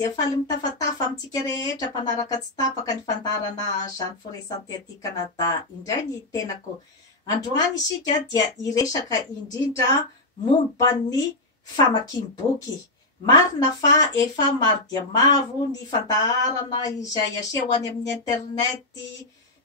dia faly mitafatafa amintsika rehetra mpanaraka tsy tapaka ny fandarana Jeanne Forêt Santé Canada indray ny tenako. Androany isika dia iresaka indrindra momba ny famakiam-boky. Marina fa efa maro dia maro ny fandaharana izay aseho any amin'ny internet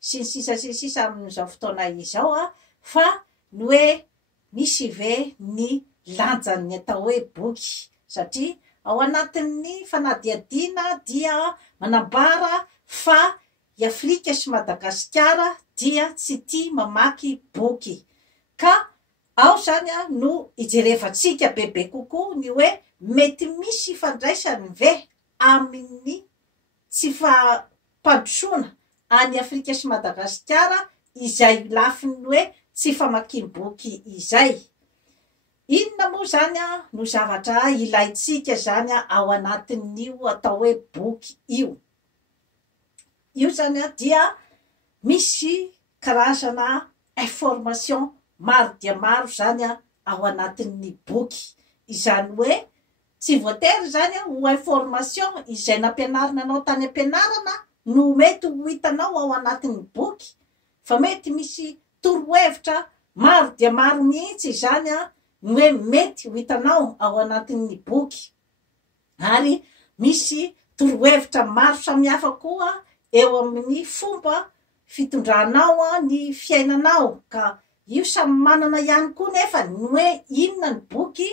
sy ny sisa amin'izao fotoana izao fa ny hoe misy ve ny lanjan'ny atao hoe boky satria ao anatin'ny fanadihadiana dia manambara fa i Afrika sy Madagasikara dia tsy tia mamaky boky ka ao zany no ijerevantsika bebe kokoa ny hoe mety misy fandraisany ve amin'ny tsy fampandrosoana any Afrika sy Madagasikara izay lafiny hoe tsy famakiam-boky izay. Inona moa zany no zavatra ilaitsika zany ao anatin'io atao hoe boky io. Io zany dia misy karazana information maro dia maro zany ao anatin'ny boky. Izany hoe tsy voatery zany ho information izay nampianarina anao tany ampianarana no mety ho hitanao ao anatin'ny boky fa mety misy torohevitra maro dia maro mihitsy zany hoe mety ho hitanao ao anatin'ny boky ary misy torohevitra maro samihafa koa eo amin'ny fomba fitondranao ny fiainanao ka io samy manana ihany koa nefa ny hoe inona ny boky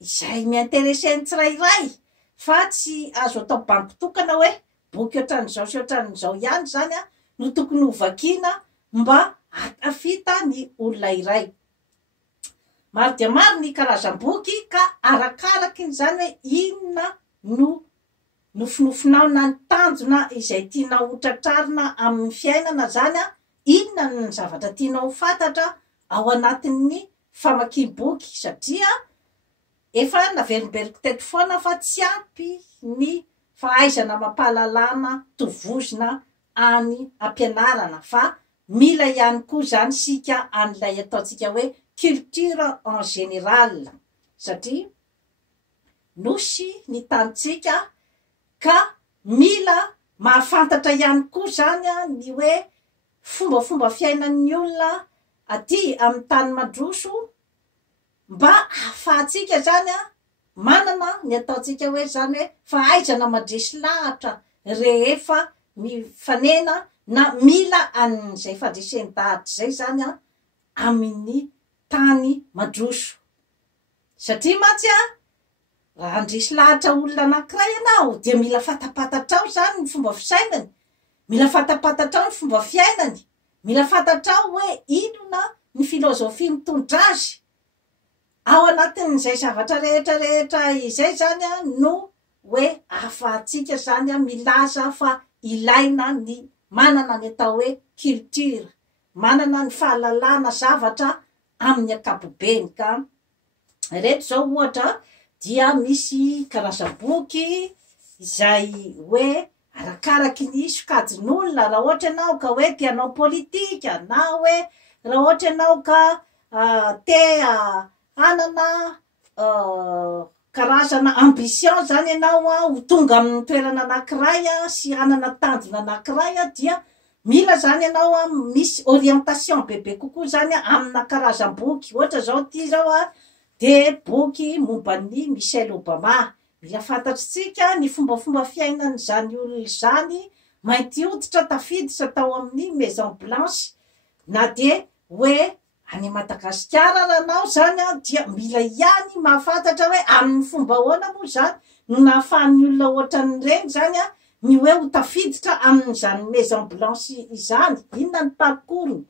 izay miinterese ny tsirairay fa tsy azo atao bankitokana hoe boky ohatran'izao sy ohatran'izao ihany zany no tokony ho vakiana mba hatafita ny olona iray. Maro dia maro ny karazam-boky ka arakaraky zany hoe inona no nofinofinao na ny tanjona izay tianao ho tratrarina amin'ny fiainana zany inona ny zavatra tianao fantatra ao anatin'ny famakiam-boky satria efa naverimberiko teto foana fa tsy ampy ny fahaizana mampahalalana tovozina any ampianarana fa mila ihany koa zany sika an'ilay ataontsika hoe culture en général satria nosy ny tanitsika ka mila mahafantatra ihany koa zany ny hoe fombafomba fiainan'ny olona aty amin'ny tany mandroso mba ahafahantsika zany manana ny ataontsika hoe zany hoe fahaizana mandresy lahatra rehefa mifanena na mila an'izay fandreseny-dahatra zay zany amin'ny tany mandroso satria mantsy raha andresy lahatra olona anankiray ianao dia mila fantapatatrao zany ny fomba fisainany, mila fantapatatrao ny fomba fiainany, mila fantatrao hoe inona ny filozofia mitondra azy ao anatin'izay zavatra rehetra izay zany no hoe ahafahantsika zany milaza fa ilaina ny manana ny atao hoe culture, manana ny fahalalana zavatra amin'ny ankapobeny ka reto zao ohatra dia misy karazam-boky izay hoe arakaraky ny sokajin'olona raha ohatra ianao ka hoe tianao politika na hoe raha ohatra ianao ka hanana karazana ambition zany ianao ho tonga amin'ny toerana anankiray sy hanana tanjona anankiray dia mila zany ianao misy orientation bebe kokoa zany amina karazam-boky ohatra zao ty zao de boky momban'ny Michelle Obama. Mila fantatritsika ny fombafomba fiainany zany olona zany mainty hoditra tafiditra tao amin'ny Maison Blanche na de hoe any Madagasikara ranao zany dia mila ihany mahafantatra hoe amin'ny fomba ahoana moa zany no nahafahan'ny olona ohatran'ireny zany ny hoe ho tafiditra amin'izany Maison Blanche izany, inona ny parcours-ny.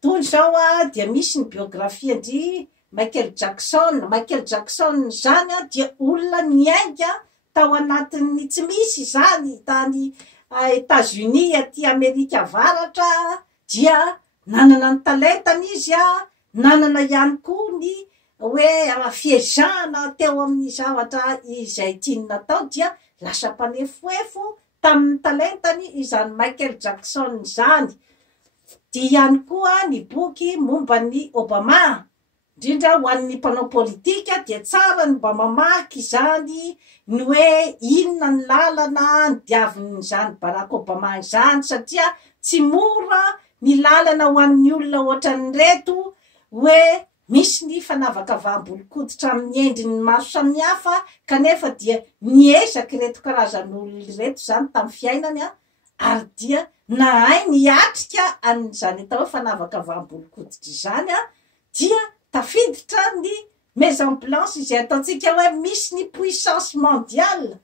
Toy zao dia misy ny biographiandry Michael Jackson zany dia olona niainga tao anatin'ny tsy misy zany tany États-Unis aty Amerika avaratra dia nanana ny talentany izy nanana ihany koa ny hoe fiezahana teo amin'ny zavatra izay tiany natao dia lasa mpanefoefo tamin'ny talentany izany Michael Jackson zany. Dia ihany koa ny boky momba ny Obama indrindra ho an'ny mpanao politika dia tsara ny mba mamaky zany ny hoe inona ny lalana ny diaviny zany Barack Obama zany satria tsy mora ny lalana ho an'ny olona ohatran'ny reto hoe misy ny fanavakavaham-bolokoditra amin'ny endriny maro samihafa kanefa dia niezaky reto karazan'olona reto zany tamin'ny fiainany ary dia nahay niatrika an'izany atao hoe fanavakavaham-bolokoditra izany dia tafiditra ny Maison Blanche izay ataontsika hoe misy ny puissance mondiale.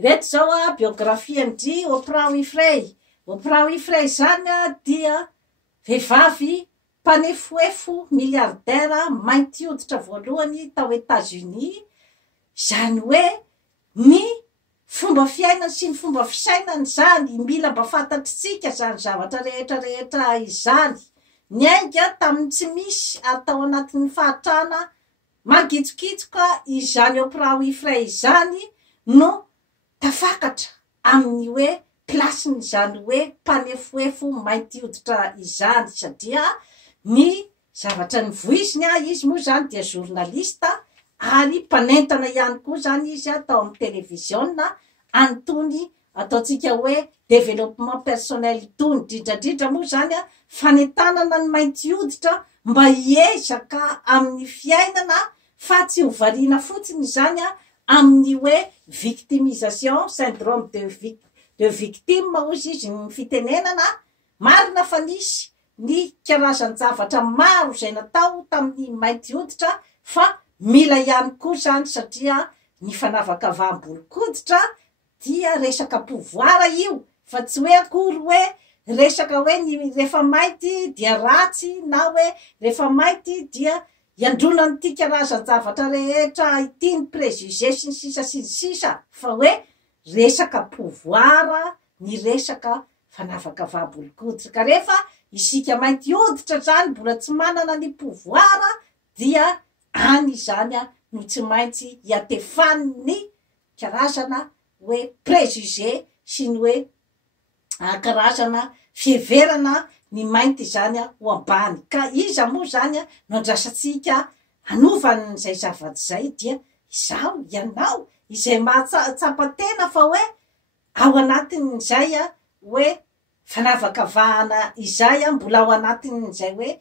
Reto zao biografiandry Oprah Winfrey. Oprah Winfrey zany dia vehivavy mpanefoefo miliardaire mainty hoditra voalohany tao États-Unis. Zany hoe ny fomba fiainany sy ny fomba fisainany zany mila mba fantatritsika zany zavatra rehetra izany. Ny ainga tamin'ny tsy misy ary tao anatin'ny fahatrana mangitsokitsoka izany Oprah Winfrey zany no tafakatra amin'ny hoe plasiny zany hoe mpanefoefo mainty hoditra izany satria ny zavatra ny voiziny izy moa zany dia journalista ary mpanentana ihany koa zany izy atao amin'ny televisionna antony ataontsika hoe développement personnel itony indrindra moa zany fanentanana ny mainty hoditra mba hiezaka amin'ny fiainana fa tsy ho variana fotsiny zany amin'ny hoe victimisation syndrome de victime ozy izy ny fitenenana marina fa nisy ny karazan-javatra maro zay natao tamin'ny mainty hoditra fa mila ihany koa zany satria ny fanavakavaham-bolokoditra dia resaka pouvoir io fa tsy hoe akory hoe resaka hoe ny rehefa mainty dia ratsy na hoe rehefa mainty dia iandronany ty karazan-javatra rehetra ity ny préjugé sy ny sisa fa hoe resaka pouvoir ny resaka fanavakavaham-bolokoditra ka rehefa isika mainty hoditra zany mbola tsy manana ny pouvoir dia any zany no tsy maintsy hiatefan'ny karazana hoe préjugé sy ny hoe karazana fieverana ny mainty zany ho ambany ka iza moa zany no andrasatsika hanovany zay zavatsy zay dia izao ianao izay mahatsapa-tena fa hoe ao anatin'izay hoe fanavakavahana izay mbola ao anatin'izay hoe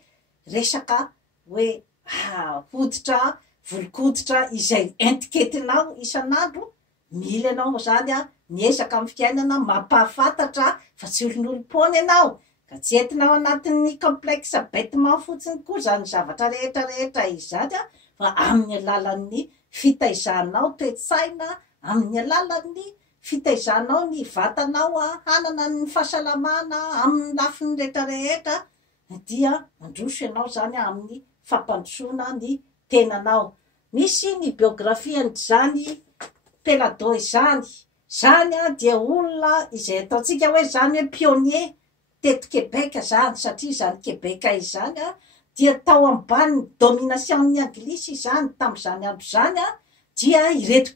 resaka hoe hoditra volokoditra izay entiketinao isan'andro mila anao zany miezaka amin'ny fiainana mampahafantatra fa tsy olon'olom-pony ianao ka tsy entinao anatin'ny complexe bêtement fotsiny koa zany zavatra rehetra izany fa amin'ny alalan'ny fitaizanao toe-tsaina amin'ny alalan'ny fitaizanao ny vatanao hanana ny fahasalamana amin'ny lafiny rehetra dia mandroso ianao zany amin'ny fampandrosoana ny tenanao. Misy ny biografiany zany Pelado zany dia olona izay ataontsika hoe zany hoe pionnier teto Québec zany satria zany Québec izany dia tao ambany domination ny anglisy zany tamin'izany andro zany dia ireto